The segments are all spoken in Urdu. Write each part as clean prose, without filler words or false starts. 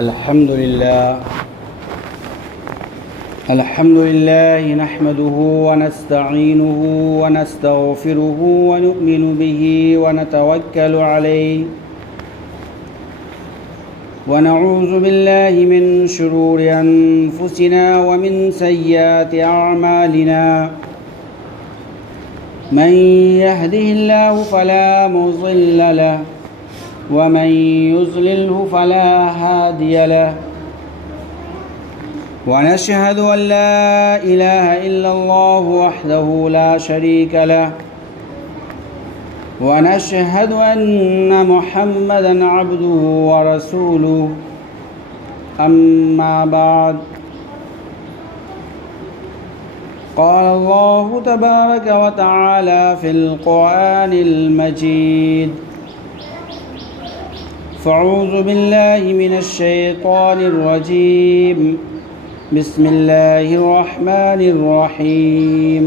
الحمد لله نحمده ونستعينه ونستغفره ونؤمن به ونتوكل عليه ونعوذ بالله من شرور أنفسنا ومن سيئات أعمالنا من يهده الله فلا مضل له ومن يضلله فلا هادي له ونشهد أن لا إله إلا الله وحده لا شريك له ونشهد أن محمدًا عبده ورسوله أما بعد قال الله تبارك وتعالى في القرآن المجيد فأعوذ بالله من الشيطان الرجيم بسم الله الرحمن الرحيم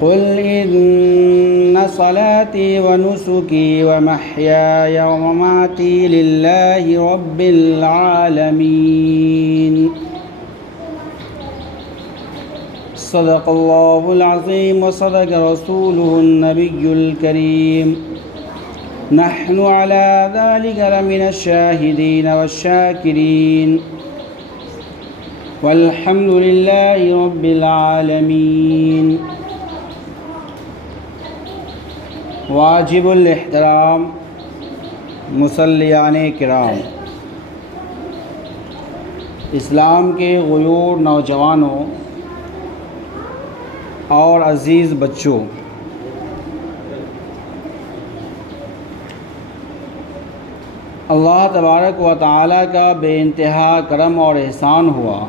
قل إن صلاتي ونسكي ومحياي ومماتي لله رب العالمين صدق الله العظيم وصدق رسوله النبي الكريم نحن على ذلك لمن الشاهدين والشاكرين والحمد لله رب العالمين واجب الاحترام مصلیان کرام، اسلام کے غیور نوجوانوں اور عزیز بچوں، اللہ تبارک و تعالیٰ کا بے انتہا کرم اور احسان ہوا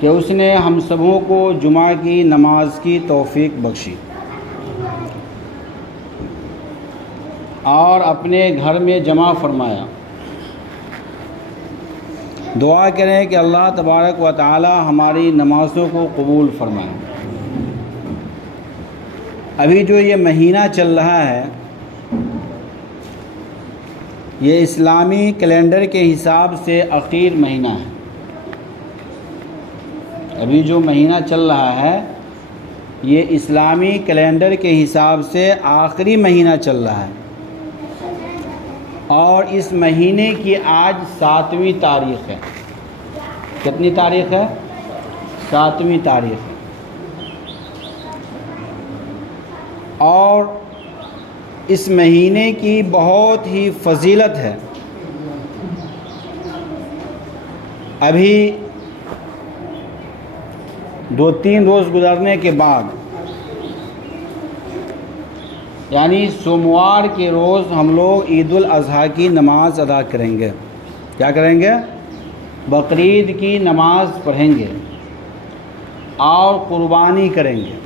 کہ اس نے ہم سبوں کو جمعہ کی نماز کی توفیق بخشی اور اپنے گھر میں جمع فرمایا۔ دعا کریں کہ اللہ تبارک و تعالی ہماری نمازوں کو قبول فرمائے۔ ابھی جو یہ مہینہ چل رہا ہے، یہ اسلامی کیلنڈر کے حساب سے آخری مہینہ ہے۔ ابھی جو مہینہ چل رہا ہے یہ اسلامی کیلنڈر کے حساب سے آخری مہینہ چل رہا ہے، اور اس مہینے کی آج 7ویں تاریخ ہے۔ کتنی تاریخ ہے؟ 7ویں تاریخ ہے۔ اور اس مہینے کی بہت ہی فضیلت ہے۔ ابھی 2-3 روز گزرنے کے بعد، یعنی سوموار کے روز ہم لوگ عید الاضحیٰ کی نماز ادا کریں گے۔ کیا کریں گے؟ بقرعید کی نماز پڑھیں گے اور قربانی کریں گے۔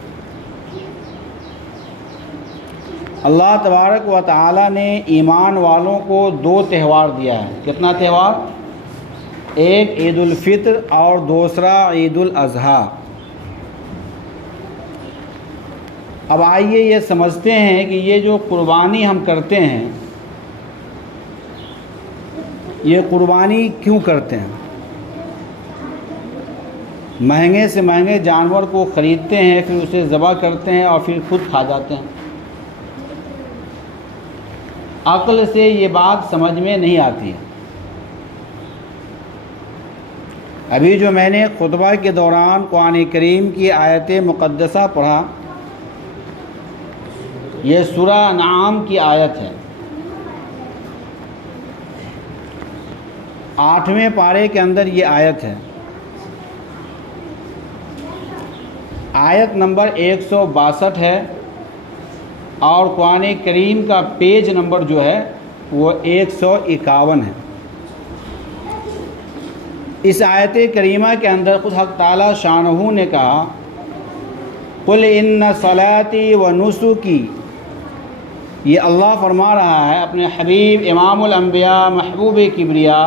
اللہ تبارک و تعالیٰ نے ایمان والوں کو 2 تہوار دیا ہے۔ کتنا تہوار؟ ایک عید الفطر اور دوسرا عید الاضحیٰ۔ اب آئیے یہ سمجھتے ہیں کہ یہ جو قربانی ہم کرتے ہیں، یہ قربانی کیوں کرتے ہیں؟ مہنگے سے مہنگے جانور کو خریدتے ہیں، پھر اسے ذبح کرتے ہیں اور پھر خود کھا جاتے ہیں۔ عقل سے یہ بات سمجھ میں نہیں آتی ہے۔ ابھی جو میں نے خطبہ کے دوران قرآن کریم کی آیت مقدسہ پڑھا، یہ سورہ انعام کی آیت ہے۔ 8ویں پارے کے اندر یہ آیت ہے، آیت نمبر 162 ہے، اور قرآن کریم کا پیج نمبر جو ہے وہ 151 ہے۔ اس آیت کریمہ کے اندر خود حق تعالی شانہ نے کہا، قل ان صلاتی و نسکی، یہ اللہ فرما رہا ہے اپنے حبیب امام الانبیاء محبوب کبریا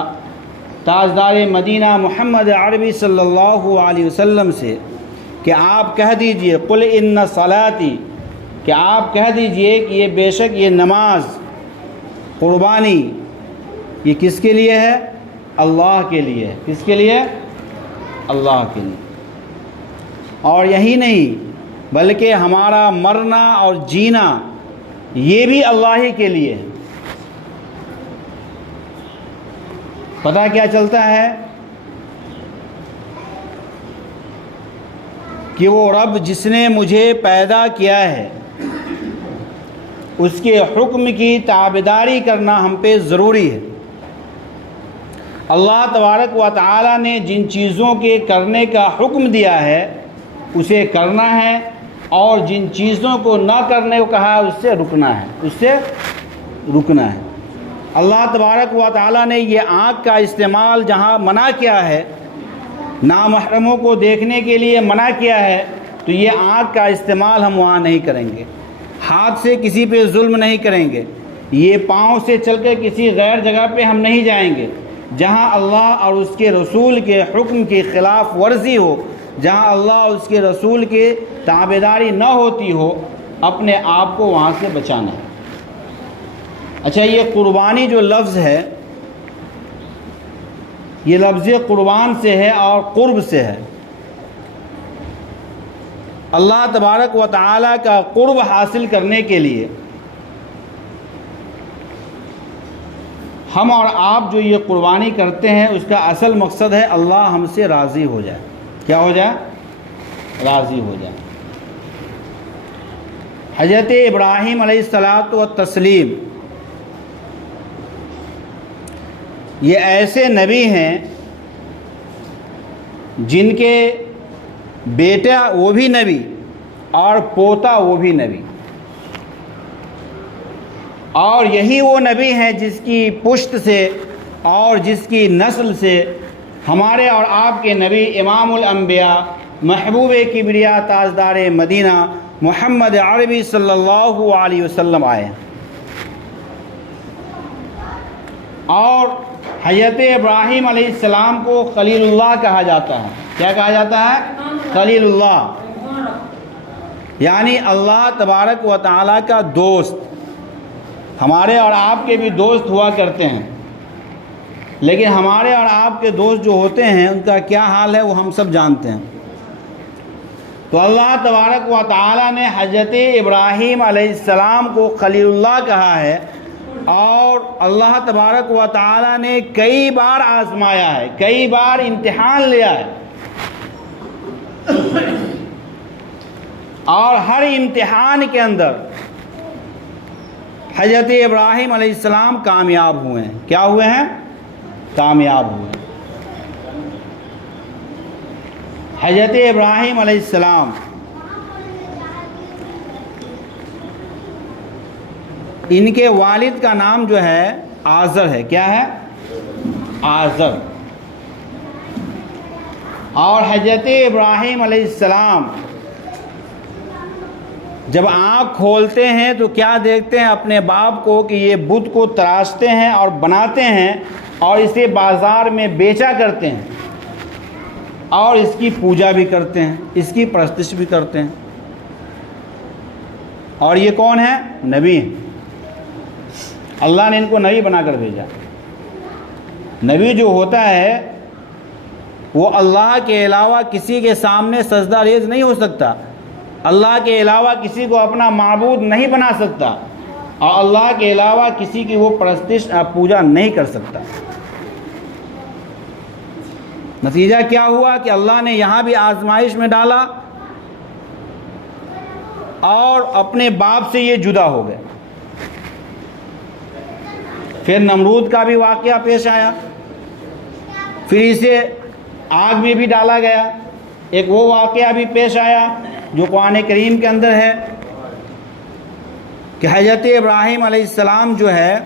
تاجدار مدینہ محمد عربی صلی اللہ علیہ وسلم سے کہ آپ کہہ دیجئے، قل ان صلاتی، کہ آپ کہہ دیجئے کہ یہ بے شک یہ نماز، قربانی یہ کس کے لیے ہے؟ اللہ کے لیے ہے۔ کس کے لیے؟ اللہ کے لیے۔ اور یہی نہیں بلکہ ہمارا مرنا اور جینا یہ بھی اللہ ہی کے لیے ہے۔ پتہ کیا چلتا ہے کہ وہ رب جس نے مجھے پیدا کیا ہے اس کے حکم کی تابعداری کرنا ہم پہ ضروری ہے۔ اللہ تبارک و تعالی نے جن چیزوں کے کرنے کا حکم دیا ہے اسے کرنا ہے، اور جن چیزوں کو نہ کرنے کو کہا ہے اس سے رکنا ہے۔ اللہ تبارک و تعالی نے یہ آنکھ کا استعمال جہاں منع کیا ہے، نامحرموں کو دیکھنے کے لیے منع کیا ہے، تو یہ آنکھ کا استعمال ہم وہاں نہیں کریں گے۔ ہاتھ سے کسی پہ ظلم نہیں کریں گے، یہ پاؤں سے چل کے کسی غیر جگہ پہ ہم نہیں جائیں گے جہاں اللہ اور اس کے رسول کے حکم کی خلاف ورزی ہو، جہاں اللہ اور اس کے رسول کی تابعداری نہ ہوتی ہو، اپنے آپ کو وہاں سے بچانا ہے۔ اچھا، یہ قربانی جو لفظ ہے یہ لفظ قربان سے ہے اور قرب سے ہے۔ اللہ تبارک و تعالیٰ کا قرب حاصل کرنے کے لیے ہم اور آپ جو یہ قربانی کرتے ہیں اس کا اصل مقصد ہے اللہ ہم سے راضی ہو جائے۔ کیا ہو جائے؟ راضی ہو جائے۔ حضرت ابراہیم علیہ الصلاۃ والتسلیم یہ ایسے نبی ہیں جن کے بیٹا وہ بھی نبی اور پوتا وہ بھی نبی، اور یہی وہ نبی ہیں جس کی پشت سے اور جس کی نسل سے ہمارے اور آپ کے نبی امام الانبیاء محبوب کبریا تاجدار مدینہ محمد عربی صلی اللہ علیہ وسلم آئے ہیں۔ اور حضرت ابراہیم علیہ السلام کو خلیل اللہ کہا جاتا ہے۔ کیا کہا جاتا ہے؟ خلیل اللہ، یعنی اللہ تبارک و تعالیٰ کا دوست۔ ہمارے اور آپ کے بھی دوست ہوا کرتے ہیں، لیکن ہمارے اور آپ کے دوست جو ہوتے ہیں ان کا کیا حال ہے وہ ہم سب جانتے ہیں۔ تو اللہ تبارک و تعالیٰ نے حضرت ابراہیم علیہ السلام کو خلیل اللہ کہا ہے، اور اللہ تبارک و تعالیٰ نے کئی بار آزمایا ہے، کئی بار امتحان لیا ہے، اور ہر امتحان کے اندر حضرت ابراہیم علیہ السلام کامیاب ہوئے ہیں۔ کیا ہوئے ہیں؟ کامیاب ہوئے ہیں۔ حضرت ابراہیم علیہ السلام ان کے والد کا نام جو ہے آزر ہے۔ کیا ہے؟ آزر۔ اور حضرت ابراہیم علیہ السلام جب آنکھ کھولتے ہیں تو کیا دیکھتے ہیں؟ اپنے باپ کو کہ یہ بت کو تراشتے ہیں اور بناتے ہیں اور اسے بازار میں بیچا کرتے ہیں، اور اس کی پوجا بھی کرتے ہیں، اس کی پرستش بھی کرتے ہیں۔ اور یہ کون ہے؟ نبی ہیں۔ اللہ نے ان کو نبی بنا کر بھیجا۔ نبی جو ہوتا ہے وہ اللہ کے علاوہ کسی کے سامنے سجدہ ریز نہیں ہو سکتا، اللہ کے علاوہ کسی کو اپنا معبود نہیں بنا سکتا، اور اللہ کے علاوہ کسی کی وہ پرستش پوجا نہیں کر سکتا۔ نتیجہ کیا ہوا کہ اللہ نے یہاں بھی آزمائش میں ڈالا اور اپنے باپ سے یہ جدا ہو گئے۔ پھر نمرود کا بھی واقعہ پیش آیا، پھر اسے آگ میں بھی ڈالا گیا۔ ایک وہ واقعہ بھی پیش آیا جو قرآن کریم کے اندر ہے کہ حضرت ابراہیم علیہ السلام جو ہے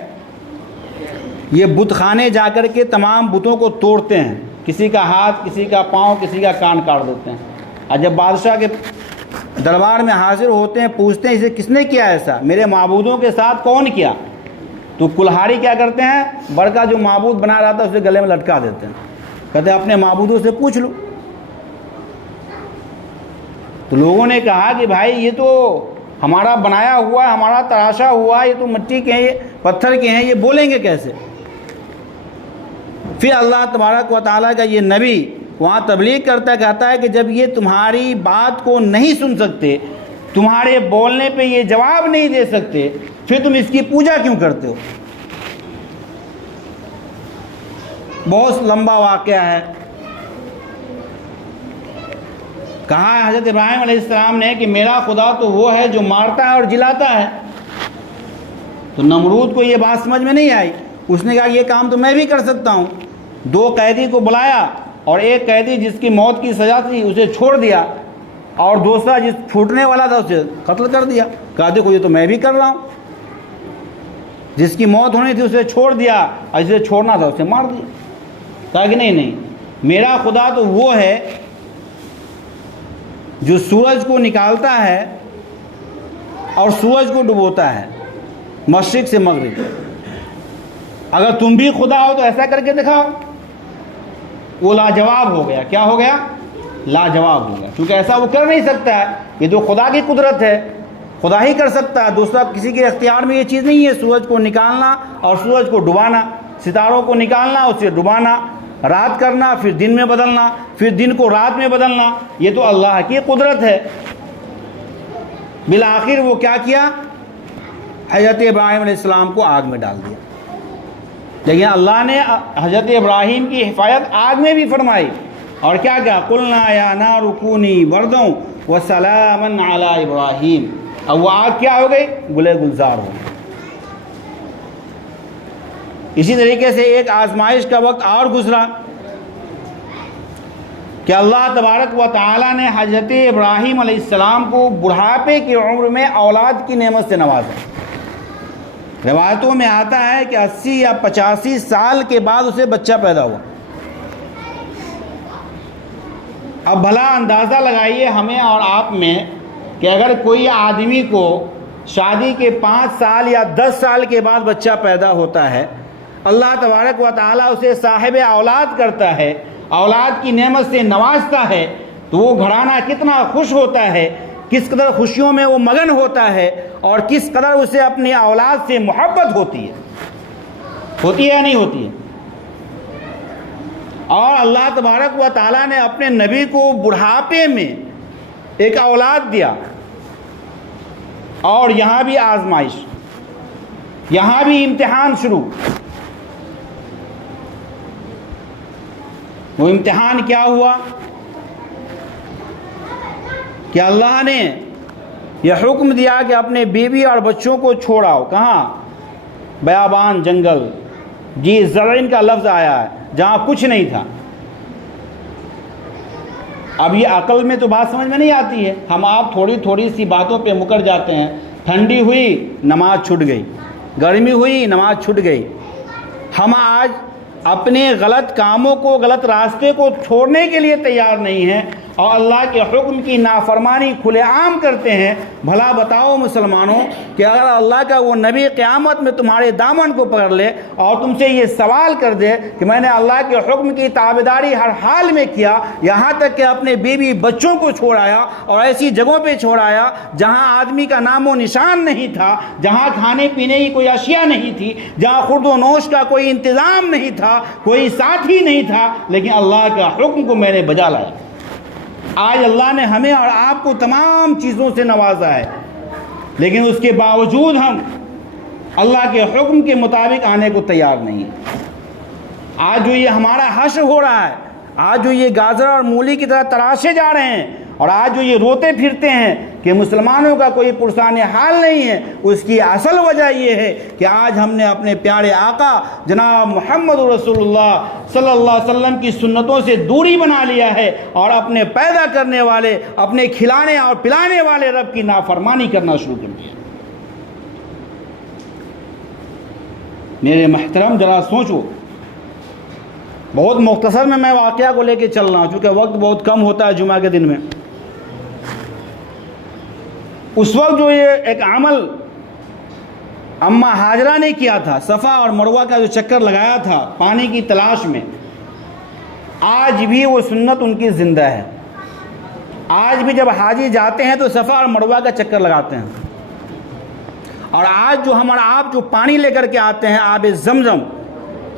یہ بت خانے جا کر کے تمام بتوں کو توڑتے ہیں، کسی کا ہاتھ، کسی کا پاؤں، کسی کا کان کاٹ دیتے ہیں، اور جب بادشاہ کے دربار میں حاضر ہوتے ہیں پوچھتے ہیں اسے کس نے کیا ایسا، میرے معبودوں کے ساتھ کون کیا؟ تو کلہاڑی کیا کرتے ہیں؟ بڑکا جو معبود بنا رہا تھا اسے گلے میں لٹکا دیتے ہیں، کہتے ہیں اپنے معبودوں سے پوچھ لو۔ تو لوگوں نے کہا کہ بھائی یہ تو ہمارا بنایا ہوا ہے، ہمارا تراشا ہوا ہے، یہ تو مٹی کے پتھر کے ہیں، یہ بولیں گے کیسے؟ پھر اللہ تبارک و تعالیٰ کا یہ نبی وہاں تبلیغ کرتا کہتا ہے کہ جب یہ تمہاری بات کو نہیں سن سکتے، تمہارے بولنے پہ یہ جواب نہیں دے سکتے، پھر تم اس کی پوجا کیوں کرتے ہو؟ بہت لمبا واقعہ ہے۔ کہا ہے حضرت ابراہیم علیہ السلام نے کہ میرا خدا تو وہ ہے جو مارتا ہے اور جلاتا ہے۔ تو نمرود کو یہ بات سمجھ میں نہیں آئی، اس نے کہا یہ کام تو میں بھی کر سکتا ہوں۔ 2 قیدی کو بلایا اور ایک قیدی جس کی موت کی سزا تھی اسے چھوڑ دیا، اور دوسرا جس پھوٹنے والا تھا اسے قتل کر دیا۔ کہا دیکھو یہ تو میں بھی کر رہا ہوں، جس کی موت ہونی تھی اسے چھوڑ دیا اور جسے چھوڑنا تھا اسے مار دیا۔ کہا کہ نہیں، میرا خدا تو وہ ہے جو سورج کو نکالتا ہے اور سورج کو ڈبوتا ہے مشرق سے مغرب۔ اگر تم بھی خدا ہو تو ایسا کر کے دکھاؤ۔ وہ لاجواب ہو گیا۔ کیا ہو گیا؟ لاجواب ہو گیا، کیونکہ ایسا وہ کر نہیں سکتا ہے، یہ تو خدا کی قدرت ہے، خدا ہی کر سکتا ہے، دوسرا کسی کے اختیار میں یہ چیز نہیں ہے۔ سورج کو نکالنا اور سورج کو ڈبانا، ستاروں کو نکالنا اسے ڈبانا، رات کرنا پھر دن میں بدلنا، پھر دن کو رات میں بدلنا، یہ تو اللہ کی قدرت ہے۔ بالآخر وہ کیا کیا؟ حضرت ابراہیم علیہ السلام کو آگ میں ڈال دیا۔ لیکن اللہ نے حضرت ابراہیم کی حفاظت آگ میں بھی فرمائی، اور کیا کیا؟ قلنا یا نار کونی بردوں وسلاما علی ابراہیم۔ اب وہ آگ کیا ہو گئی؟ گلے گلزار ہو گئی۔ اسی طریقے سے ایک آزمائش کا وقت اور گزرا کہ اللہ تبارک و تعالیٰ نے حضرت ابراہیم علیہ السلام کو بڑھاپے کی عمر میں اولاد کی نعمت سے نوازا۔ روایتوں میں آتا ہے کہ 80 یا 85 سال کے بعد اسے بچہ پیدا ہوا۔ اب بھلا اندازہ لگائیے ہمیں اور آپ میں کہ اگر کوئی آدمی کو شادی کے 5 سال یا 10 سال کے بعد بچہ پیدا ہوتا ہے، اللہ تبارک و تعالیٰ اسے صاحب اولاد کرتا ہے، اولاد کی نعمت سے نوازتا ہے، تو وہ گھرانہ کتنا خوش ہوتا ہے، کس قدر خوشیوں میں وہ مگن ہوتا ہے، اور کس قدر اسے اپنی اولاد سے محبت ہوتی ہے یا نہیں ہوتی ہے؟ اور اللہ تبارک و تعالیٰ نے اپنے نبی کو بڑھاپے میں ایک اولاد دیا، اور یہاں بھی آزمائش، یہاں بھی امتحان شروع۔ وہ امتحان کیا ہوا کہ اللہ نے یہ حکم دیا کہ اپنے بیوی اور بچوں کو چھوڑاؤ۔ کہاں؟ بیابان، جنگل، جی زرعین کا لفظ آیا ہے جہاں کچھ نہیں تھا۔ اب یہ عقل میں تو بات سمجھ میں نہیں آتی ہے، ہم آپ تھوڑی تھوڑی سی باتوں پہ مکر جاتے ہیں۔ ٹھنڈی ہوئی نماز چھوٹ گئی، گرمی ہوئی نماز چھوٹ گئی۔ ہم آج اپنے غلط کاموں کو، غلط راستے کو چھوڑنے کے لیے تیار نہیں ہیں، اور اللہ کے حکم کی نافرمانی کھلے عام کرتے ہیں۔ بھلا بتاؤ مسلمانوں کہ اگر اللہ کا وہ نبی قیامت میں تمہارے دامن کو پکڑ لے اور تم سے یہ سوال کر دے کہ میں نے اللہ کے حکم کی تابعداری ہر حال میں کیا، یہاں تک کہ اپنے بیوی بچوں کو چھوڑایا، اور ایسی جگہوں پہ چھوڑایا جہاں آدمی کا نام و نشان نہیں تھا، جہاں کھانے پینے کی کوئی اشیاء نہیں تھی، جہاں خورد و نوش کا کوئی انتظام نہیں تھا، کوئی ساتھی نہیں تھا، لیکن اللہ کا حکم کو میں نے بجا لایا۔ آج اللہ نے ہمیں اور آپ کو تمام چیزوں سے نوازا ہے، لیکن اس کے باوجود ہم اللہ کے حکم کے مطابق آنے کو تیار نہیں ہیں۔ آج جو یہ ہمارا حشر ہو رہا ہے، آج جو یہ گاجر اور مولی کی طرح تراشے جا رہے ہیں، اور آج جو یہ روتے پھرتے ہیں کہ مسلمانوں کا کوئی پرسان حال نہیں ہے، اس کی اصل وجہ یہ ہے کہ آج ہم نے اپنے پیارے آقا جناب محمد رسول اللہ صلی اللہ علیہ وسلم کی سنتوں سے دوری بنا لیا ہے، اور اپنے پیدا کرنے والے، اپنے کھلانے اور پلانے والے رب کی نافرمانی کرنا شروع کر دیا۔ میرے محترم ذرا سوچو، بہت مختصر میں واقعہ کو لے کے چل رہا ہوں چونکہ وقت بہت کم ہوتا ہے جمعہ کے دن میں۔ اس وقت جو یہ ایک عمل اماں ہاجرہ نے کیا تھا، صفا اور مروہ کا جو چکر لگایا تھا پانی کی تلاش میں، آج بھی وہ سنت ان کی زندہ ہے۔ آج بھی جب حاجی جاتے ہیں تو صفا اور مروہ کا چکر لگاتے ہیں، اور آج جو ہمارا آپ جو پانی لے کر کے آتے ہیں آب زمزم،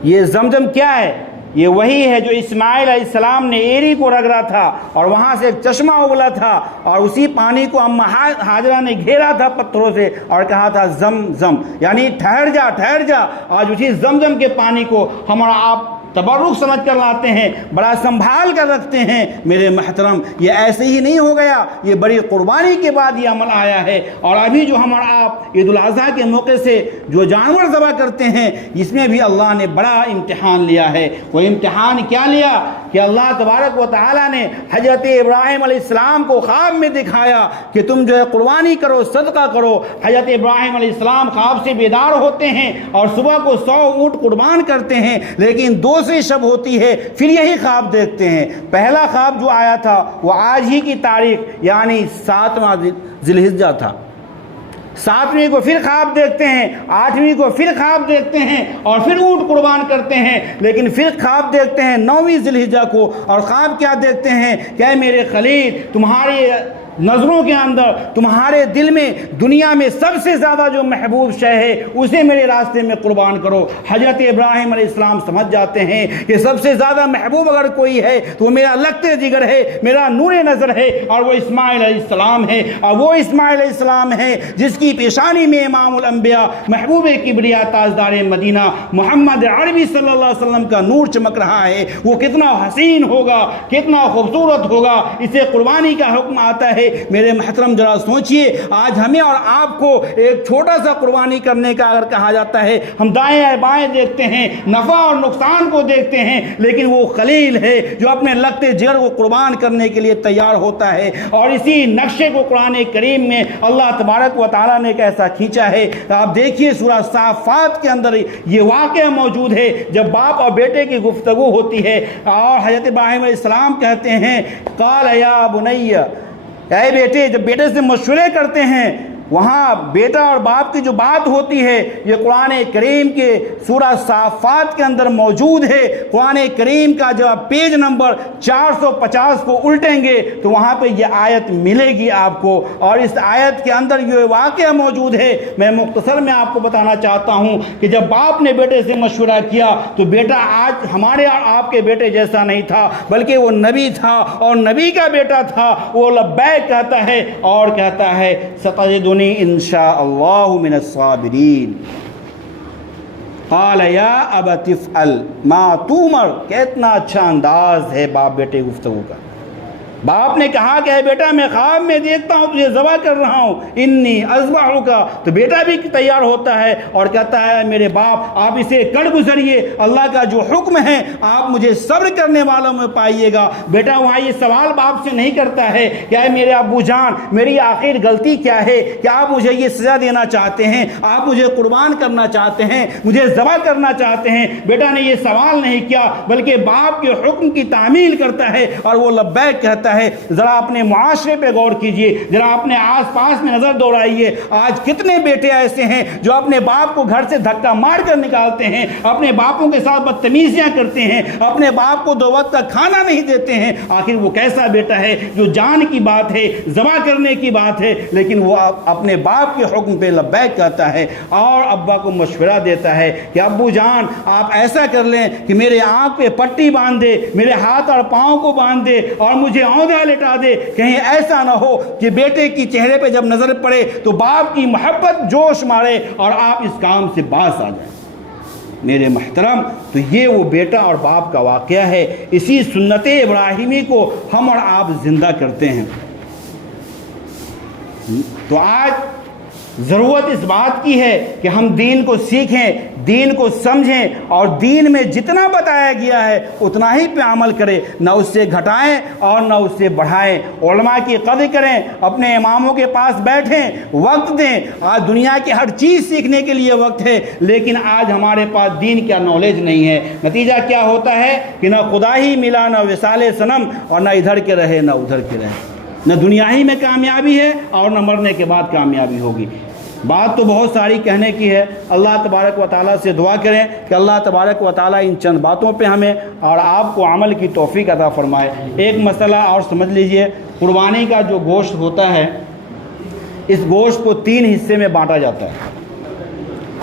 یہ زمزم کیا ہے؟ یہ وہی ہے جو اسماعیل علیہ السلام نے ایری کو رگڑا تھا اور وہاں سے ایک چشمہ اگلا تھا، اور اسی پانی کو اماں ہاجرہ نے گھیرا تھا پتھروں سے اور کہا تھا زم زم، یعنی ٹھہر جا ٹھہر جا۔ آج اسی زمزم کے پانی کو ہمارا آپ تبرک سمجھ کر لاتے ہیں، بڑا سنبھال کر رکھتے ہیں۔ میرے محترم، یہ ایسے ہی نہیں ہو گیا، یہ بڑی قربانی کے بعد یہ عمل آیا ہے۔ اور ابھی جو ہمارا آپ عید الاضحیٰ کے موقع سے جو جانور ذبح کرتے ہیں، اس میں بھی اللہ نے بڑا امتحان لیا ہے۔ وہ امتحان کیا لیا کہ اللہ تبارک و تعالیٰ نے حضرت ابراہیم علیہ السلام کو خواب میں دکھایا کہ تم جو ہے قربانی کرو، صدقہ کرو۔ حضرت ابراہیم علیہ السلام خواب سے بیدار ہوتے ہیں اور صبح کو 100 اونٹ قربان کرتے ہیں، لیکن دوسری شب ہوتی ہے پھر یہی خواب دیکھتے ہیں۔ پہلا خواب جو آیا تھا وہ آج ہی کی تاریخ یعنی 7واں ذی الحجہ تھا، 7ویں کو پھر خواب دیکھتے ہیں، 8ویں کو پھر خواب دیکھتے ہیں اور پھر اونٹ قربان کرتے ہیں، لیکن پھر خواب دیکھتے ہیں 9ویں ذی الحجہ کو، اور خواب کیا دیکھتے ہیں کہ اے میرے خلیل، تمہارے نظروں کے اندر، تمہارے دل میں دنیا میں سب سے زیادہ جو محبوب شے ہے اسے میرے راستے میں قربان کرو۔ حضرت ابراہیم علیہ السلام سمجھ جاتے ہیں کہ سب سے زیادہ محبوب اگر کوئی ہے تو وہ میرا لگتے جگر ہے، میرا نور نظر ہے، اور وہ اسماعیل علیہ السلام ہے۔ اور وہ اسماعیل علیہ السلام ہے جس کی پیشانی میں امام الانبیاء، محبوب کبریا، تاجدار مدینہ محمد عربی صلی اللہ علیہ وسلم کا نور چمک رہا ہے۔ وہ کتنا حسین ہوگا، کتنا خوبصورت ہوگا، اسے قربانی کا حکم آتا ہے۔ میرے محترم ذرا سوچئے، آج ہمیں اور آپ کو ایک چھوٹا سا قربانی کرنے کا اگر کہا جاتا ہے، ہم دائیں بائیں دیکھتے ہیں، نفع اور نقصان کو دیکھتے ہیں، لیکن وہ خلیل ہے جو اپنے لگتے جگر کو قربان کرنے کے لیے تیار ہوتا ہے۔ اور اسی نقشے کو قرآن کریم میں اللہ تبارک و تعالیٰ نے کیسا کھینچا ہے۔ آپ دیکھیے سورہ صافات کے اندر یہ واقعہ موجود ہے جب باپ اور بیٹے کی گفتگو ہوتی ہے، اور حضرت ابراہیم علیہ السلام کہتے ہیں قال یا بنی، اے بیٹے، جب بیٹے سے مشورے کرتے ہیں وہاں بیٹا اور باپ کی جو بات ہوتی ہے یہ قرآن کریم کے سورہ صافات کے اندر موجود ہے۔ قرآن کریم کا جب آپ پیج نمبر 450 کو الٹیں گے تو وہاں پہ یہ آیت ملے گی آپ کو، اور اس آیت کے اندر یہ واقعہ موجود ہے۔ میں مختصر میں آپ کو بتانا چاہتا ہوں کہ جب باپ نے بیٹے سے مشورہ کیا تو بیٹا آج ہمارے اور آپ کے بیٹے جیسا نہیں تھا، بلکہ وہ نبی تھا اور نبی کا بیٹا تھا۔ وہ لبیک کہتا ہے اور کہتا ہے ستجدنی انشاء اللہ من الصابرین۔ قال یا ابت افعل ما تؤمر، کتنا اچھا انداز ہے باپ بیٹے گفتگو کا۔ باپ نے کہا کہ اے بیٹا، میں خواب میں دیکھتا ہوں تجھے ذبح کر رہا ہوں، انی اذبحک، تو بیٹا بھی تیار ہوتا ہے اور کہتا ہے میرے باپ آپ اسے کر گزریے، اللہ کا جو حکم ہے آپ مجھے صبر کرنے والوں میں پائیے گا۔ بیٹا وہاں یہ سوال باپ سے نہیں کرتا ہے کہ اے میرے ابو جان میری آخر غلطی کیا ہے، کہ آپ مجھے یہ سزا دینا چاہتے ہیں، آپ مجھے قربان کرنا چاہتے ہیں، مجھے ذبح کرنا چاہتے ہیں۔ بیٹا نے یہ سوال نہیں کیا بلکہ باپ کے حکم کی تعمیل کرتا ہے اور وہ لبیک کہتا ہے۔ ذرا اپنے معاشرے پہ غور کیجئے، ذرا اپنے آس پاس میں نظر دوڑائیے، آج کتنے بیٹے ایسے ہیں جو اپنے باپ کو گھر سے دھکا مار کر نکالتے ہیں، اپنے باپوں کے ساتھ بدتمیزیاں کرتے ہیں، اپنے باپ کو 2 وقت کا کھانا نہیں دیتے ہیں۔ آخر وہ کیسا بیٹا ہے جو جان کی بات ہے، ذبح کرنے کی بات ہے، لیکن وہ اپنے باپ کے حکم پہ لبیک کہتا ہے اور ابا کو مشورہ دیتا ہے کہ ابو جان آپ ایسا کر لیں کہ میرے آنکھ پہ پٹی باندھ دے، میرے ہاتھ اور پاؤں کو باندھ دے اور مجھے لٹا دے، کہیں ایسا نہ ہو کہ بیٹے کی چہرے پہ جب نظر پڑے تو باپ کی محبت جوش مارے اور آپ اس کام سے باز آ جائیں۔ میرے محترم، تو یہ وہ بیٹا اور باپ کا واقعہ ہے۔ اسی سنت ابراہیمی کو ہم اور آپ زندہ کرتے ہیں۔ تو آج ضرورت اس بات کی ہے کہ ہم دین کو سیکھیں، دین کو سمجھیں اور دین میں جتنا بتایا گیا ہے اتنا ہی پہ عمل کریں، نہ اس سے گھٹائیں اور نہ اس سے بڑھائیں۔ علماء کی قدر کریں، اپنے اماموں کے پاس بیٹھیں، وقت دیں۔ آج دنیا کی ہر چیز سیکھنے کے لیے وقت ہے، لیکن آج ہمارے پاس دین کا نالج نہیں ہے۔ نتیجہ کیا ہوتا ہے کہ نہ خدا ہی ملا، نہ وصال صنم، اور نہ ادھر کے رہے نہ ادھر کے رہے۔ نہ دنیا ہی میں کامیابی ہے اور نہ مرنے کے بعد کامیابی ہوگی۔ بات تو بہت ساری کہنے کی ہے۔ اللہ تبارک و تعالیٰ سے دعا کریں کہ اللہ تبارک و تعالیٰ ان چند باتوں پہ ہمیں اور آپ کو عمل کی توفیق عطا فرمائے۔ ایک مسئلہ اور سمجھ لیجئے، قربانی کا جو گوشت ہوتا ہے اس گوشت کو 3 حصے میں بانٹا جاتا ہے۔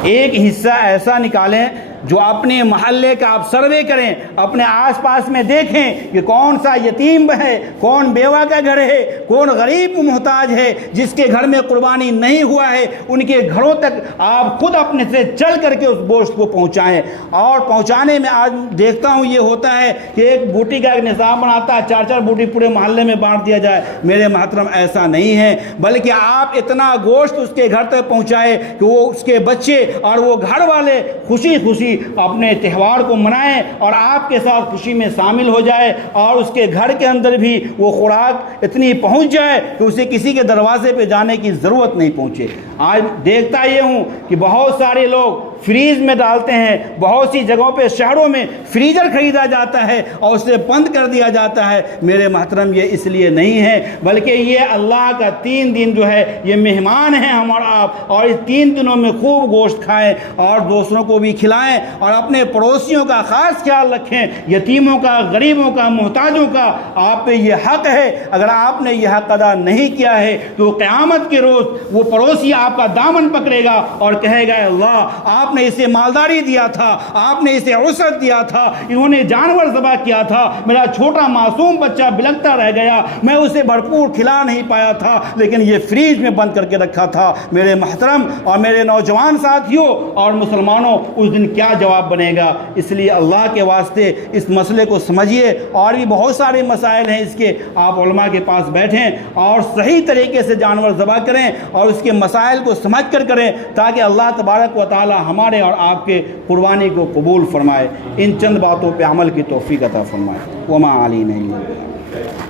ایک حصہ ایسا نکالیں جو اپنے محلے کا آپ سروے کریں، اپنے آس پاس میں دیکھیں کہ کون سا یتیم ہے، کون بیوہ کا گھر ہے، کون غریب محتاج ہے جس کے گھر میں قربانی نہیں ہوا ہے، ان کے گھروں تک آپ خود اپنے سے چل کر کے اس گوشت کو پہنچائیں۔ اور پہنچانے میں آج دیکھتا ہوں یہ ہوتا ہے کہ ایک بوٹی کا ایک نظام بناتا ہے، 4 بوٹی پورے محلے میں بانٹ دیا جائے۔ میرے محترم ایسا نہیں ہے، بلکہ آپ اتنا گوشت اس کے گھر تک پہنچائے کہ وہ اس کے بچے اور وہ گھر والے خوشی خوشی اپنے تہوار کو منائیں اور آپ کے ساتھ خوشی میں شامل ہو جائے، اور اس کے گھر کے اندر بھی وہ خوراک اتنی پہنچ جائے کہ اسے کسی کے دروازے پہ جانے کی ضرورت نہیں پہنچے۔ آج دیکھتا یہ ہوں کہ بہت سارے لوگ فریز میں ڈالتے ہیں، بہت سی جگہوں پہ شہروں میں فریزر خریدا جاتا ہے اور اسے بند کر دیا جاتا ہے۔ میرے محترم یہ اس لیے نہیں ہے، بلکہ یہ اللہ کا 3 دن جو ہے یہ مہمان ہیں ہمارا آپ، اور اس 3 دنوں میں خوب گوشت کھائیں اور دوسروں کو بھی کھلائیں، اور اپنے پڑوسیوں کا خاص خیال رکھیں، یتیموں کا، غریبوں کا، محتاجوں کا آپ پہ یہ حق ہے۔ اگر آپ نے یہ حق ادا نہیں کیا ہے تو قیامت کے روز وہ پڑوسی آپ کا دامن پکڑے گا اور کہے گا اللہ آپ نے اسے مالداری دیا تھا، آپ نے اسے عسرت دیا تھا، انہوں نے جانور ذبح کیا تھا، میرا چھوٹا معصوم بچہ بلکتا رہ گیا، میں اسے بھرپور کھلا نہیں پایا تھا، لیکن یہ فریج میں بند کر کے رکھا تھا۔ میرے محترم اور میرے نوجوان ساتھیوں اور مسلمانوں، اس دن کیا جواب بنے گا؟ اس لیے اللہ کے واسطے اس مسئلے کو سمجھیے، اور بھی بہت سارے مسائل ہیں اس کے، آپ علماء کے پاس بیٹھیں اور صحیح طریقے سے جانور ذبح کریں اور اس کے مسائل کو سمجھ کر کریں، تاکہ اللہ تبارک و تعالی ہمارے اور آپ کے قربانی کو قبول فرمائے۔ ان چند باتوں پہ عمل کی توفیق عطا فرمائے۔ وما علینا الا البلاغ۔